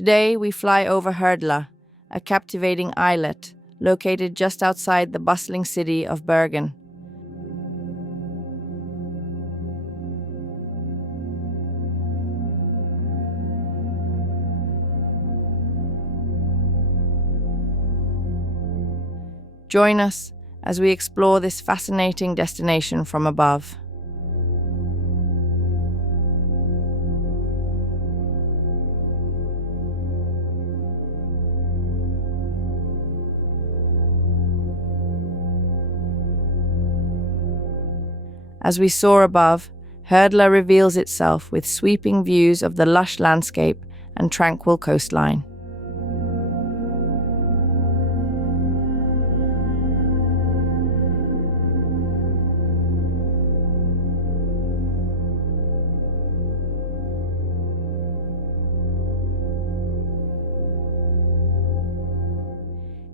Today we fly over Herdla, a captivating islet located just outside the bustling city of Bergen. Join us as we explore this fascinating destination from above. As we soar above, Herdla reveals itself with sweeping views of the lush landscape and tranquil coastline.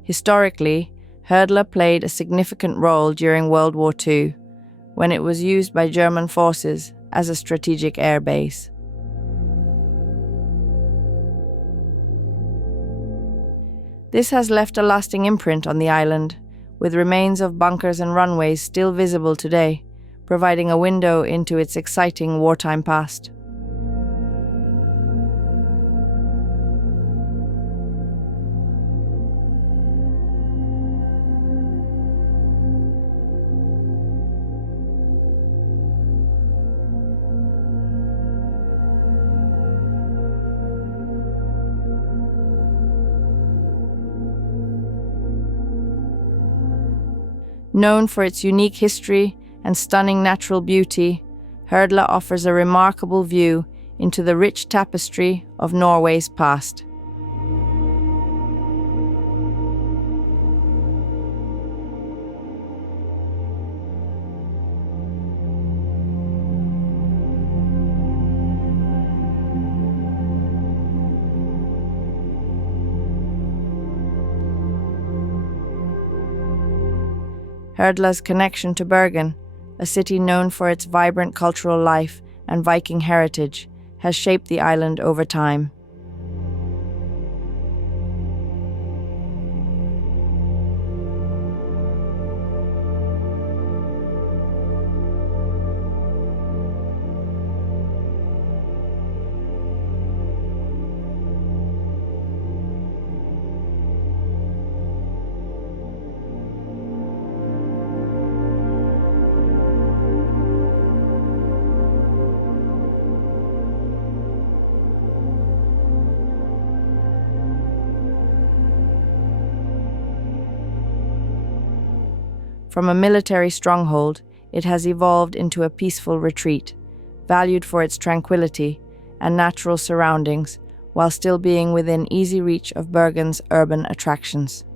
Historically, Herdla played a significant role during World War II, when it was used by German forces as a strategic air base. This has left a lasting imprint on the island, with remains of bunkers and runways still visible today, providing a window into its exciting wartime past. Known for its unique history and stunning natural beauty, Herdla offers a remarkable view into the rich tapestry of Norway's past. Herdla's connection to Bergen, a city known for its vibrant cultural life and Viking heritage, has shaped the island over time. From a military stronghold, it has evolved into a peaceful retreat, valued for its tranquility and natural surroundings, while still being within easy reach of Bergen's urban attractions.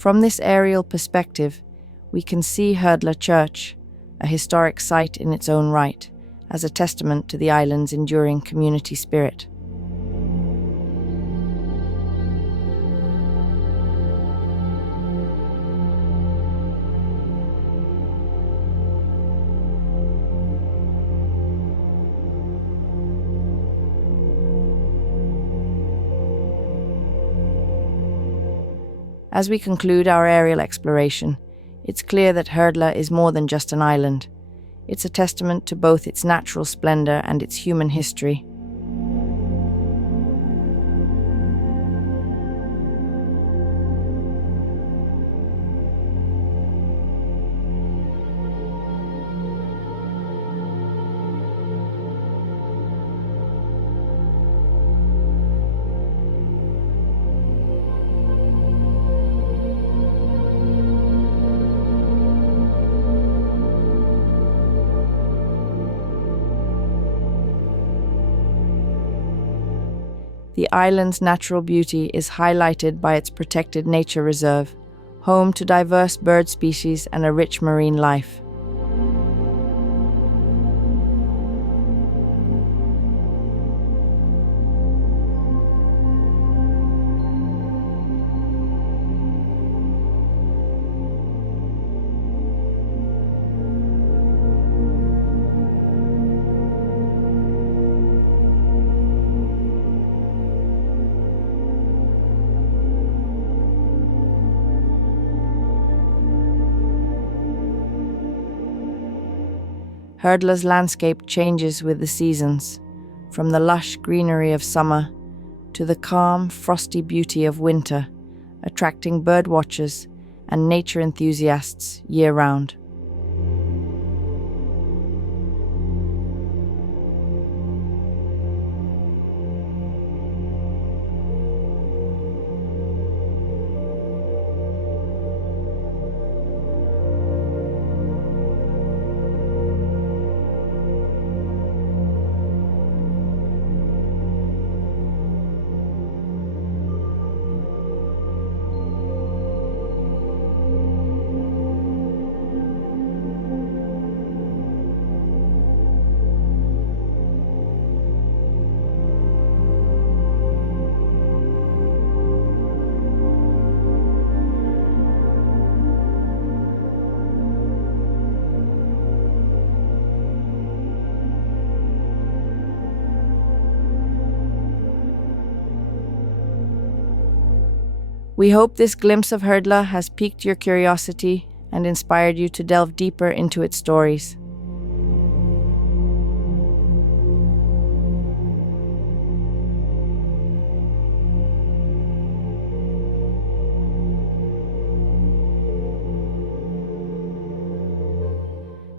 From this aerial perspective, we can see Herdla Church, a historic site in its own right, as a testament to the island's enduring community spirit. As we conclude our aerial exploration, it's clear that Herdla is more than just an island. It's a testament to both its natural splendor and its human history. The island's natural beauty is highlighted by its protected nature reserve, home to diverse bird species and a rich marine life. Herdla's landscape changes with the seasons, from the lush greenery of summer to the calm, frosty beauty of winter, attracting birdwatchers and nature enthusiasts year-round. We hope this glimpse of Herdla has piqued your curiosity and inspired you to delve deeper into its stories.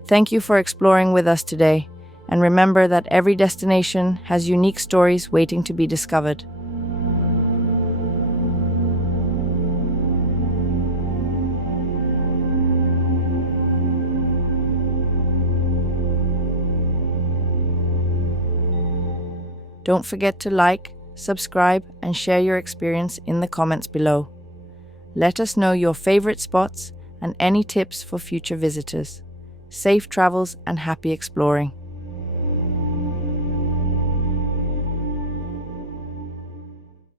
Thank you for exploring with us today, and remember that every destination has unique stories waiting to be discovered. Don't forget to like, subscribe, and share your experience in the comments below. Let us know your favorite spots and any tips for future visitors. Safe travels and happy exploring.